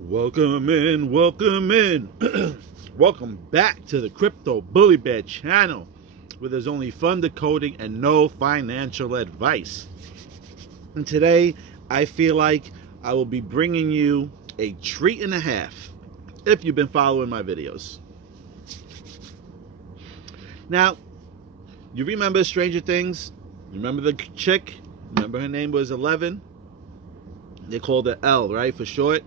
Welcome in, welcome in. Welcome back to the Crypto Bully Bear channel, where there's only fun decoding and no financial advice. And today, I feel like I will be bringing you a treat and a half, if you've been following my videos. Now, you remember Stranger Things? You remember the chick? Remember her name was 11? They called her L, right, for short?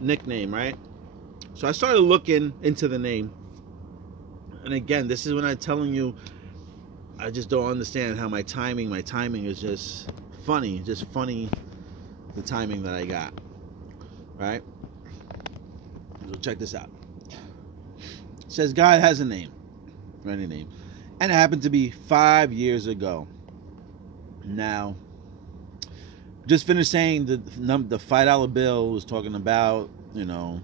Nickname, right? So I started looking into the name, and again, this is when I'm telling you I just don't understand how my timing is just funny, the timing that I got, right? So check this out. It says God has a name, any name, and it happened to be 5 years ago. Now, just finished saying the $5 bill was talking about, you know,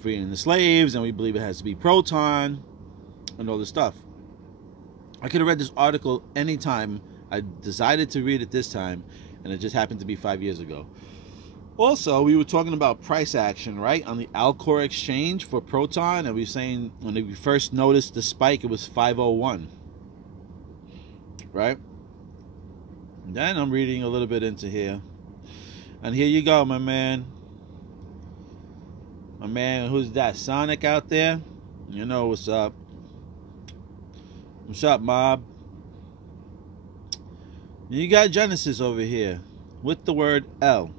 freeing the slaves, and we believe it has to be proton and all this stuff. I could have read this article anytime. I decided to read it this time, and it just happened to be 5 years ago. Also, we were talking about price action, right, on the Alcor exchange for proton, and we were saying when we first noticed the spike, it was 501, right? And then I'm reading a little bit into here. And here you go, my man. My man, who's that? Sonic out there? You know what's up. What's up, mob? You got Genesis over here with the word L.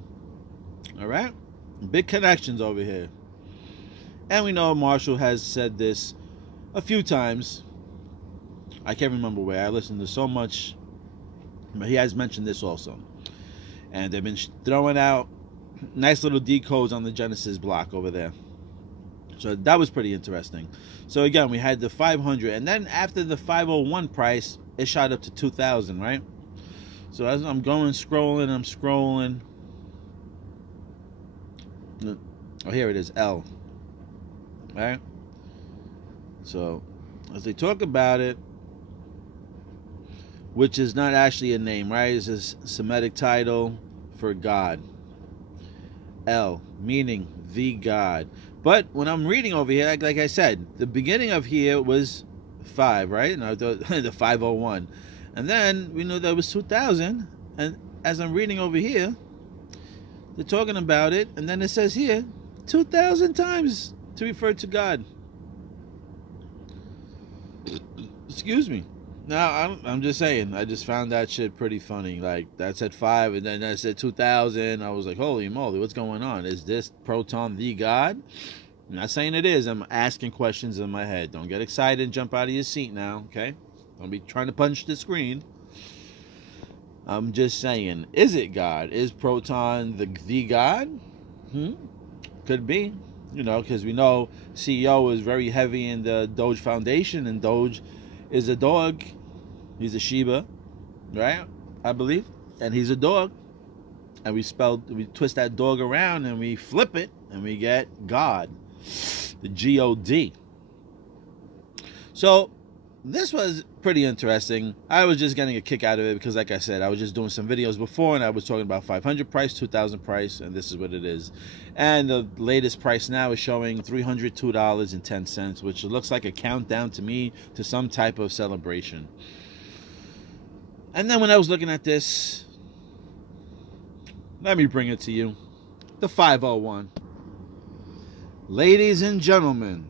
Alright? Big connections over here. And we know Marshall has said this a few times. I can't remember where. I listened to so much. But he has mentioned this also. And they've been throwing out nice little decodes on the Genesis block over there. So that was pretty interesting. So again, we had the 500. And then after the 501 price, it shot up to 2,000, right? So as I'm scrolling. Oh, here it is, L. All right? So as they talk about it, which is not actually a name, right? It's a Semitic title for God. L, meaning the God. But when I'm reading over here, like I said, the beginning of here was 5, right? And I thought the 501. And then we know that was 2000. And as I'm reading over here, they're talking about it. And then it says here, 2,000 times to refer to God. Excuse me. Now, I'm just saying, I just found that shit pretty funny. Like, that said 5, and then that said 2,000. I was like, holy moly, what's going on? Is this proton the God? I'm not saying it is. I'm asking questions in my head. Don't get excited and jump out of your seat now, okay? Don't be trying to punch the screen. I'm just saying, is it God? Is proton the God? Could be. You know, because we know CEO is very heavy in the Doge Foundation, and Doge is a dog. He's a Shiba, right? I believe. And he's a dog. And we twist that dog around and we flip it and we get God. The G-O-D. So this was pretty interesting. I was just getting a kick out of it because, like I said, I was just doing some videos before and I was talking about 500 price, 2,000 price, and this is what it is. And the latest price now is showing $302.10, which looks like a countdown to me to some type of celebration. And then when I was looking at this, let me bring it to you. The 501. Ladies and gentlemen,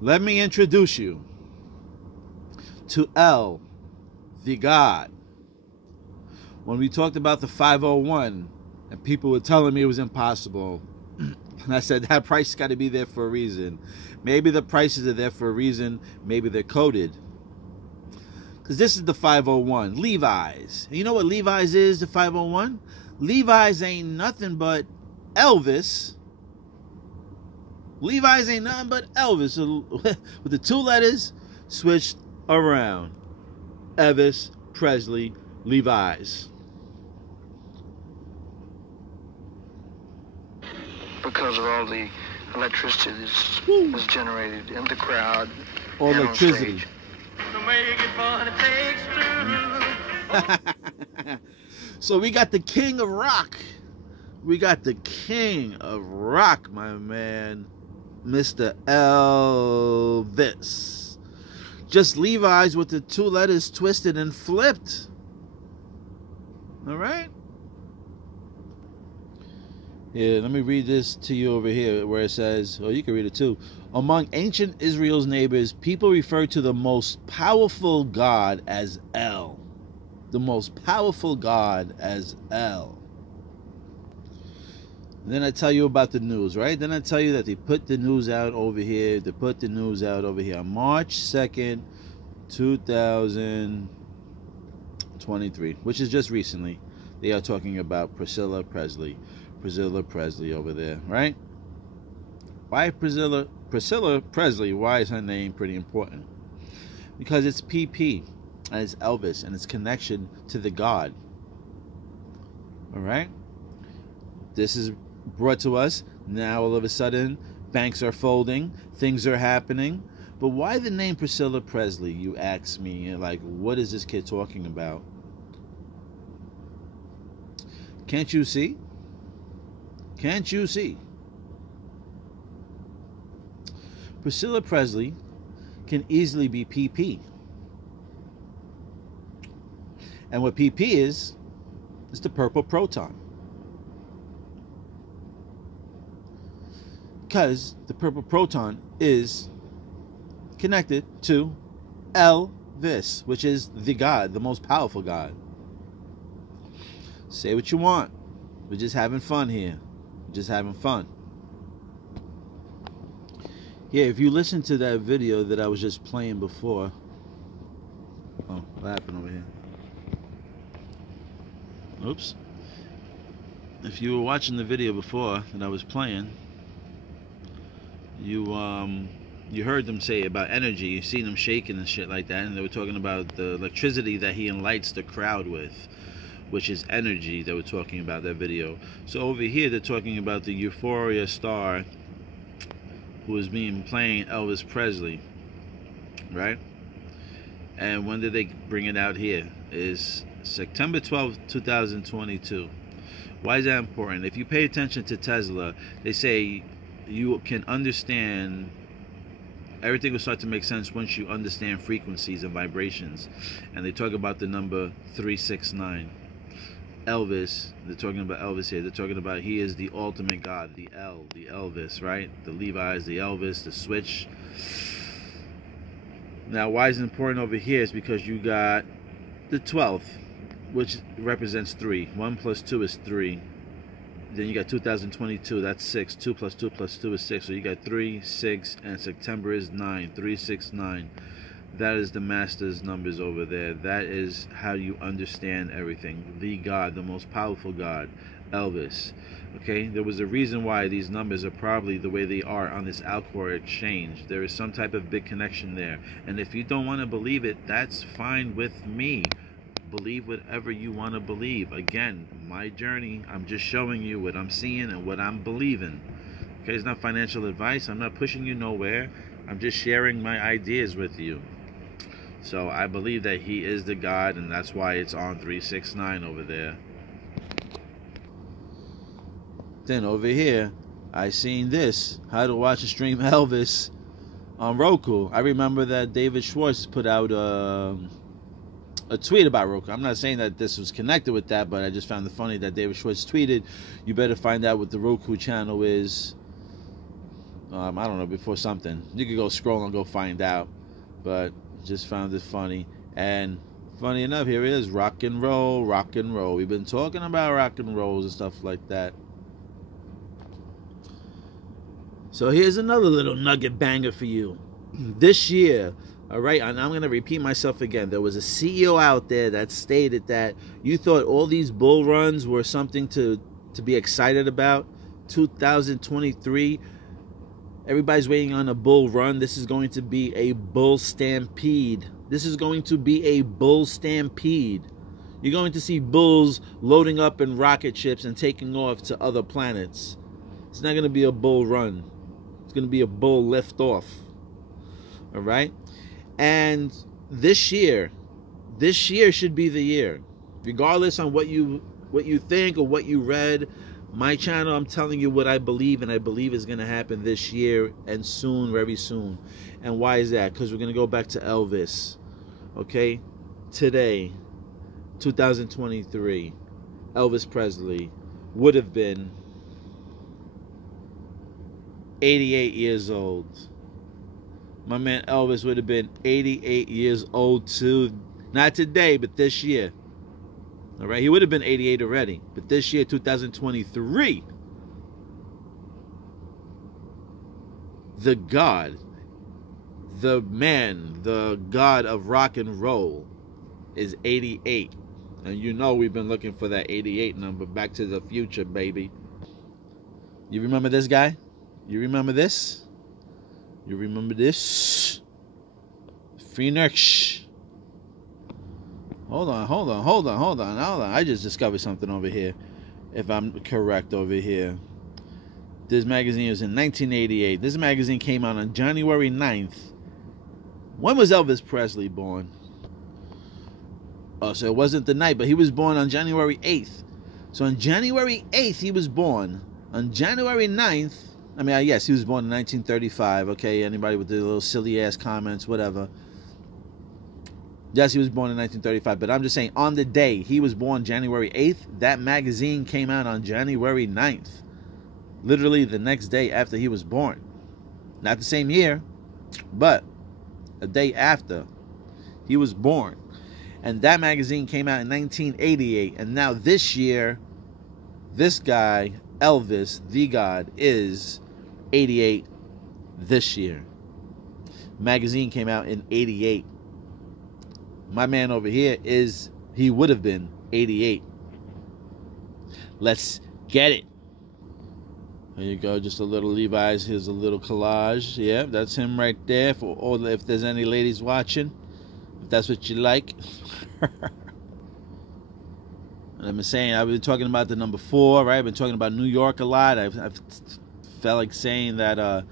let me introduce you to L, the God. When we talked about the 501, and people were telling me it was impossible, and I said that price got to be there for a reason. Maybe the prices are there for a reason. Maybe they're coded. Because this is the 501, Levi's. And you know what Levi's is, the 501? Levi's ain't nothing but Elvis. Levi's ain't nothing but Elvis. With the 2 letters switched around. Elvis Presley Levi's. Because of all the electricity that's generated in the crowd. All electricity. So we got the king of rock, we got the king of rock, my man, Mr. Elvis. Just Levi's with the 2 letters twisted and flipped. All right? Yeah, let me read this to you over here where it says, or you can read it too. Among ancient Israel's neighbors, people refer to the most powerful god as El. The most powerful god as El. And then I tell you about the news, right? Then I tell you that they put the news out over here. They put the news out over here on March 2nd, 2023, which is just recently. They are talking about Priscilla Presley. Priscilla Presley over there, right? Why Priscilla Presley? Why is her name pretty important? Because it's PP and it's Elvis and its connection to the God. All right? This is brought to us now. All of a sudden, banks are folding, things are happening. But why the name Priscilla Presley, you ask me? Like, what is this kid talking about? Can't you see? Can't you see? Priscilla Presley can easily be PP. And what PP is the purple proton. Because the purple proton is connected to Elvis, which is the God, the most powerful God. Say what you want. We're just having fun here. We're just having fun. Yeah, if you listen to that video that I was just playing before. Oh, what happened over here? Oops. If you were watching the video before that I was playing, you heard them say about energy. You seen them shaking and shit like that, and they were talking about the electricity that he enlights the crowd with, which is energy. They were talking about that video. So over here they're talking about the Euphoria star who was playing Elvis Presley, right? And when did they bring it out here? Is September 12th, 2022. Why is that important? If you pay attention to Tesla, they say you can understand, everything will start to make sense once you understand frequencies and vibrations. And they talk about the number 369. Elvis, they're talking about Elvis here. They're talking about he is the ultimate God, the Elvis, right? The Levi's, the Elvis, the switch. Now, why is it important over here? Is because you got the 12th, which represents 3. 1 plus 2 is 3. Then you got 2022, that's 6. 2 plus 2 plus 2 is 6. So you got 3, 6, and September is 9. 3, 6, 9. That is the master's numbers over there. That is how you understand everything. The God, the most powerful God, Elvis. Okay, there was a reason why these numbers are probably the way they are on this Alcor exchange. There is some type of big connection there. And if you don't want to believe it, that's fine with me. Believe whatever you want to believe. Again, my journey, I'm just showing you what I'm seeing and what I'm believing. Okay, it's not financial advice. I'm not pushing you nowhere. I'm just sharing my ideas with you. So I believe that he is the God, and that's why it's on 369 over there. Then over here, I seen this, how to watch and stream Elvis on Roku. I remember that David Schwartz put out a tweet about Roku. I'm not saying that this was connected with that, but I just found it funny that David Schwartz tweeted, you better find out what the Roku channel is. I don't know, before something. You could go scroll and go find out, but just found it funny. And funny enough, here it is, rock and roll, rock and roll. We've been talking about rock and rolls and stuff like that. So here's another little nugget banger for you. This year, all right, and I'm going to repeat myself again. There was a CEO out there that stated that you thought all these bull runs were something to be excited about. 2023, everybody's waiting on a bull run. This is going to be a bull stampede. This is going to be a bull stampede. You're going to see bulls loading up in rocket ships and taking off to other planets. It's not going to be a bull run. It's going to be a bull lift off. All right? And this year should be the year. Regardless on what you think or what you read, My channel, I'm telling you what I believe, and I believe is going to happen this year and soon, very soon. And why is that? Because we're going to go back to Elvis. Okay? Today, 2023, Elvis Presley would have been 88 years old. My man Elvis would have been 88 years old too. Not today, but this year. All right, he would have been 88 already. But this year, 2023, the God, the man, the God of rock and roll is 88. And you know we've been looking for that 88 number. Back to the Future, baby. You remember this guy? You remember this? You remember this? Phoenix. Hold on. I just discovered something over here. If I'm correct over here. This magazine was in 1988. This magazine came out on January 9th. When was Elvis Presley born? Oh, so it wasn't the night, but he was born on January 8th. So on January 8th, he was born. On January 9th, I mean, yes, he was born in 1935, okay? Anybody with the little silly-ass comments, whatever. Yes, he was born in 1935, but I'm just saying, on the day he was born, January 8th, that magazine came out on January 9th. Literally the next day after he was born. Not the same year, but a day after he was born. And that magazine came out in 1988, and now this year, this guy, Elvis, the God, is 88 this year. Magazine came out in 88. My man over here he would have been 88. Let's get it. There you go, just a little Levi's. Here's a little collage. Yeah, that's him right there. For all, if there's any ladies watching, if that's what you like. And I've been saying, I've been talking about the number 4, right? I've been talking about New York a lot. I've felt like saying that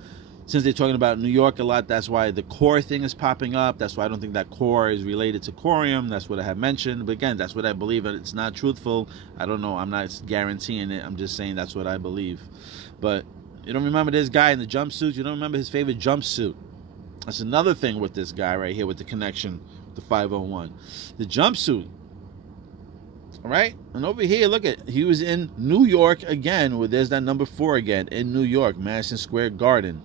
since they're talking about New York a lot, that's why the core thing is popping up. That's why I don't think that core is related to corium. That's what I have mentioned. But again, that's what I believe. It's not truthful. I don't know. I'm not guaranteeing it. I'm just saying that's what I believe. But you don't remember this guy in the jumpsuit? You don't remember his favorite jumpsuit? That's another thing with this guy right here with the connection, the 501. The jumpsuit. All right, and over here, look at, he was in New York again. Where there's that number 4 again in New York, Madison Square Garden.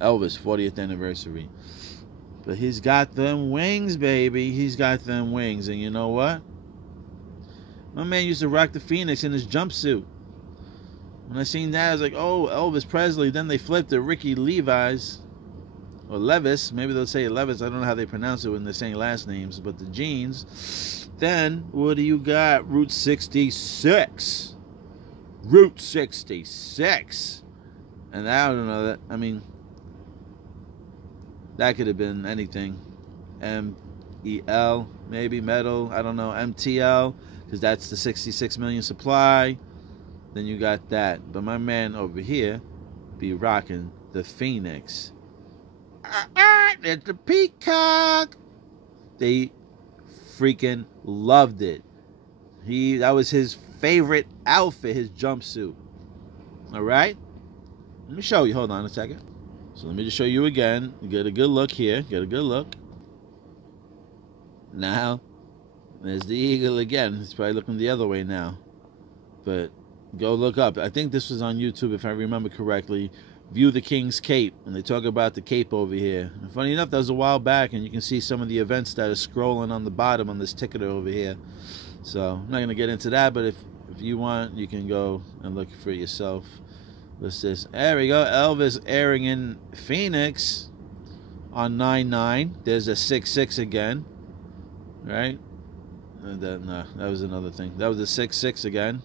Elvis 40th anniversary. But he's got them wings, baby. He's got them wings, and you know what? My man used to rock the Phoenix in his jumpsuit. When I seen that, I was like, oh, Elvis Presley. Then they flipped to Ricky Levi's or Levis. Maybe they'll say Levis. I don't know how they pronounce it when they're saying last names, but the jeans. Then, what do you got? Route 66. Route 66. And I don't know that. I mean, that could have been anything. MEL, maybe metal. I don't know. MTL, because that's the 66 million supply. Then you got that. But my man over here be rocking the Phoenix. It's the peacock. They freaking loved it. That was his favorite outfit, his jumpsuit. All right, let me show you. Hold on a second. So let me just show you again. Get a good look here. Get a good look. Now there's the eagle again. He's probably looking the other way now, but go look up. I think this was on YouTube if I remember correctly. View the King's Cape, and they talk about the Cape over here. And funny enough, that was a while back, and you can see some of the events that are scrolling on the bottom on this ticker over here. So I'm not going to get into that, but if you want, you can go and look for it yourself. What's this? There we go. Elvis airing in Phoenix on 9/9. There's a 6/6 again, right? No, that was another thing. That was a 6/6 again.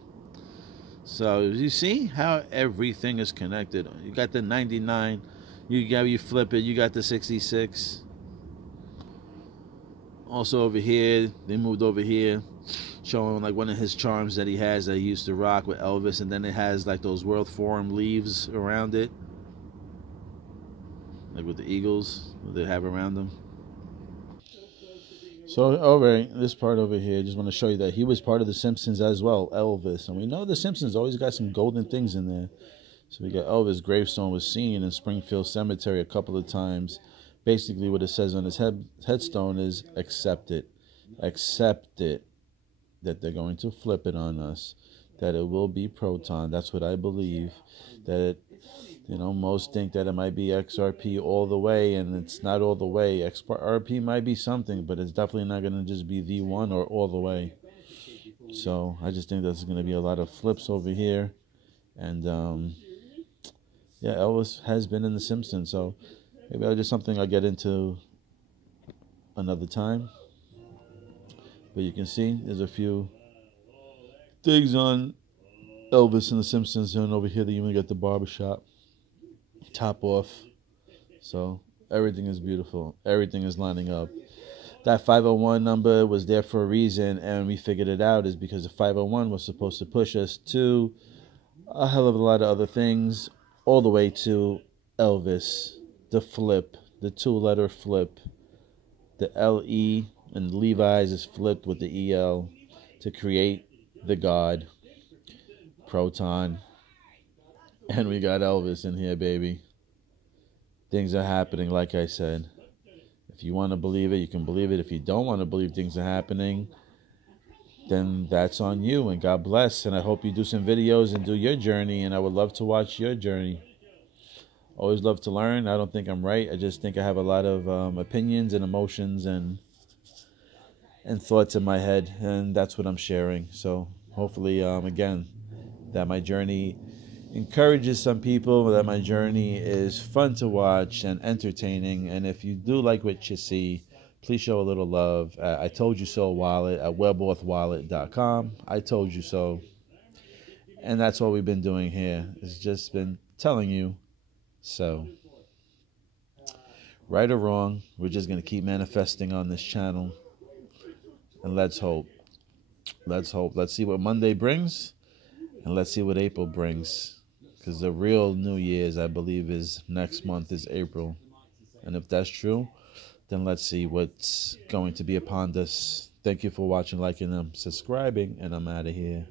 So you see how everything is connected. You got the 99, you flip it, you got the 66. Also over here, they moved over here, showing like one of his charms that he has that he used to rock with Elvis, and then it has like those World Forum leaves around it, like with the eagles that they have around them. So, all right, this part over here, just want to show you that he was part of The Simpsons as well, Elvis. And we know The Simpsons always got some golden things in there. So we got Elvis' gravestone was seen in Springfield Cemetery a couple of times. Basically, what it says on his headstone is, accept it. Accept it. That they're going to flip it on us. That it will be proton. That's what I believe. That most think that it might be XRP all the way, and it's not all the way. XRP might be something, but it's definitely not going to just be the one or all the way. So I just think there's going to be a lot of flips over here. And yeah, Elvis has been in The Simpsons, so maybe that's just something I'll get into another time. But you can see there's a few things on Elvis and The Simpsons, and over here they even got the barbershop top off. So everything is beautiful. Everything is lining up. That 501 number was there for a reason, and we figured it out is because the 501 was supposed to push us to a hell of a lot of other things, all the way to Elvis, the flip, the two-letter flip. The LE and Levi's is flipped with the EL to create the God, proton. And we got Elvis in here, baby. Things are happening, like I said. If you want to believe it, you can believe it. If you don't want to believe things are happening, then that's on you. And God bless. And I hope you do some videos and do your journey. And I would love to watch your journey. Always love to learn. I don't think I'm right. I just think I have a lot of opinions and emotions and thoughts in my head. And that's what I'm sharing. So hopefully, again, that my journey encourages some people, that my journey is fun to watch and entertaining. And if you do like what you see, please show a little love at I Told You So Wallet at webworthwallet.com. I told you so. And that's what we've been doing here. It's just been telling you so. Right or wrong, we're just going to keep manifesting on this channel. And let's hope. Let's hope. Let's see what Monday brings. And let's see what April brings. Because the real New Year's, I believe, is next month is April. And if that's true, then let's see what's going to be upon us. Thank you for watching, liking, and subscribing. And I'm out of here.